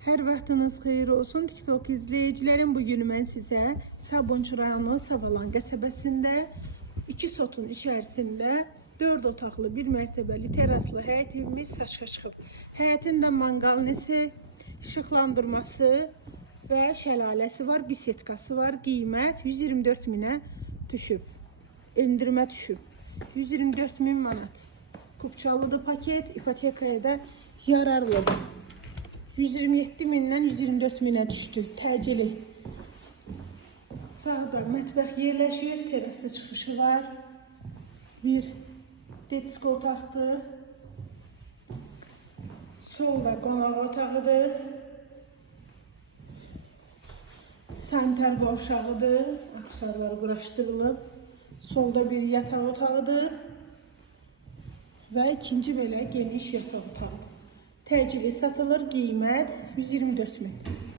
Hər vaxtınız xeyir olsun TikTok izləyicilərim. Bugün mən sizə Sabunçu rayonu Savalan qəsəbəsində 2 sotun içərisində 4 otaqlı, 1 mərtəbəli teraslı həyət evimiz satışa çıxıb. Həyətin də manqalnesi, işıqlandırması və şəlaləsi var, bisetkası var. Qiymət 124 minə düşüb. Endirmə düşüb. 124 min manat. Kupçalıdır paket, ipotekaya da yararlıdır. 127 mindən 124 minə düşdü. Təcili. Sağda mətbəx yerləşir, terasa çıxışı var. Bir detisko otaqdır. Solda qonaq otağıdır. Sanitar qovşağıdır. Aksarlar quraşdırılıb. Solda bir yataq otağıdır. Və ikinci belə geniş yataq otağıdır. Təcili satılır, qiymət 124 min.